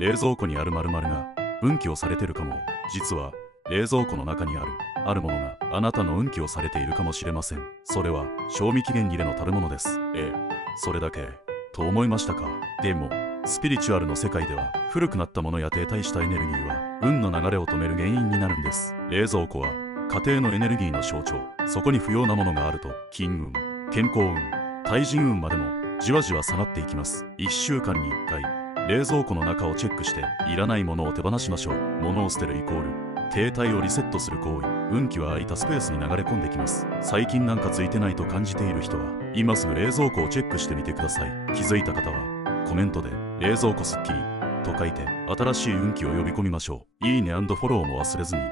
冷蔵庫にある〇〇が運気をされてるかも。実は冷蔵庫の中にあるものがあなたの運気をされているかもしれません。それは賞味期限切れのたるものです。それだけと思いましたか。でもスピリチュアルの世界では古くなったものや停滞したエネルギーは運の流れを止める原因になるんです。冷蔵庫は家庭のエネルギーの象徴。そこに不要なものがあると金運、健康運、対人運までもじわじわ下がっていきます。1週間に1回冷蔵庫の中をチェックしていらないものを手放しましょう。物を捨てるイコール停滞をリセットする行為。運気は空いたスペースに流れ込んできます。最近なんかついてないと感じている人は今すぐ冷蔵庫をチェックしてみてください。気づいた方はコメントで冷蔵庫すっきりと書いて新しい運気を呼び込みましょう。いいね&フォローも忘れずに。